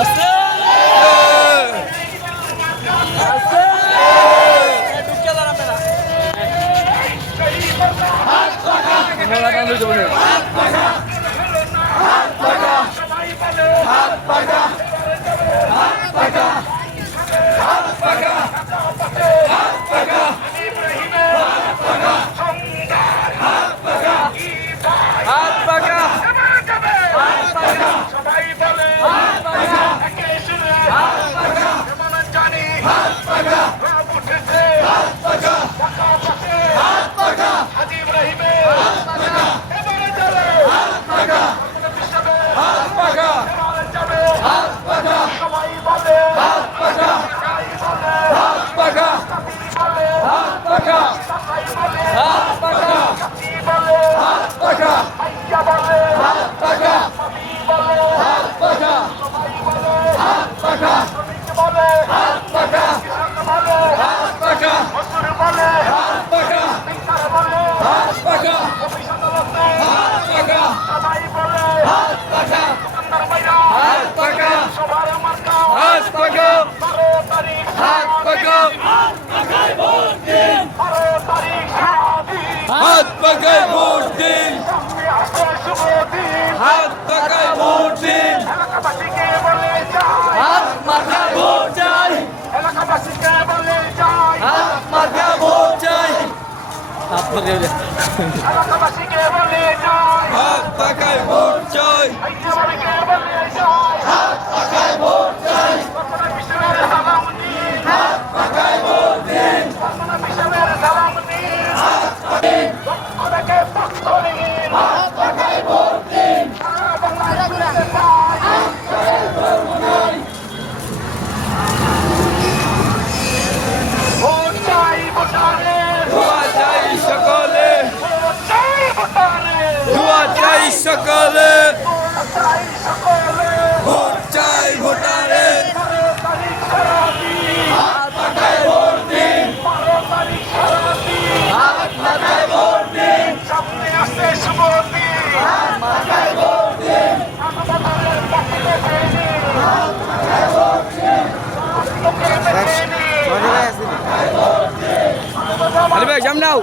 আছে আছে ঢুকে দাঁড়াবে না হাত পাকা মোলা কান্দে যাবে হাত পাকা হাত পাকা হাত পাকা হাত পাকা হাত পাকা হাত পাকা হাত পাকা হাত পাকা হাত পাকা হাত পাকা সবাই বলে হাত পাকা একে শুনে হাত পাকা কেমন জানি হাত পাকা রব উঠেছে হাত পাকা ঢাকা পাশে হাত পাকা হাজী ইব্রাহিমে হাত পাকা এবারে চলে হাত পাকা হাত পাকা এবারে যাবে হাত পাকা সবাই বলে হাত পাকা হাত পাকা বলে হাত পাকা সবাই বলে হাত পাকা বলে হাত পাকা আইয়া বলে হাত পাকা বলে হাত পাকা সবাই বলে হাত পাকা বলে হাত পাকা বলে হাত পাকা মসুর বলে হাত পাকা বিকার বলে হাত পাকা অফিসার বলে হাত পাকা সবাই বলে হাত পাকা সুন্দর ভাইরা হাত পাকা সবার মার্কা হাত পাকা 12 তারিখ হাত পাকা হাত পাকায় ভোট দিন 12 তারিখ হাত পাকায় ভোট দিন হাত পাকায় ভোট দিন এলাকাবাসীকে বলে যাই হাত মার্কা ভোট চাই এলাকাবাসীকে বলে যাই হাত মার্কা ভোট চাই এলাকাবাসীকে বলে যাই হাত পাকায় ভোট চাই আইয়াবাসীকে বলে যাই হাত পাকায় ভোট চাই বর্তমান বিশ্বের সালাম দিন হাত পাকায় ভোট দিন বর্তমান বিশ্বের সালাম দিন হাত পাকায় অনেকে পক্ষ নিন হাত পাকায় ভোট দিন ভোট চাই ভোটারের দোয়া চাই সকলে ভোট চাই ভোটারের দোয়া চাই সকলে ভোট চাই সকলে ভোট চাই ভোটারের 12 তারিখ সারাদিন হাত পাকায় ভোট দিন 12 তারিখ সারাদিন হাত পাকায় ভোট দিন সামনে আসে শুভ দিন হাত পাকায় ভোট দিন আমাদের পক্ষে দিন হাত পাকায় ভোট দিন আরে ভাই সামনে নাও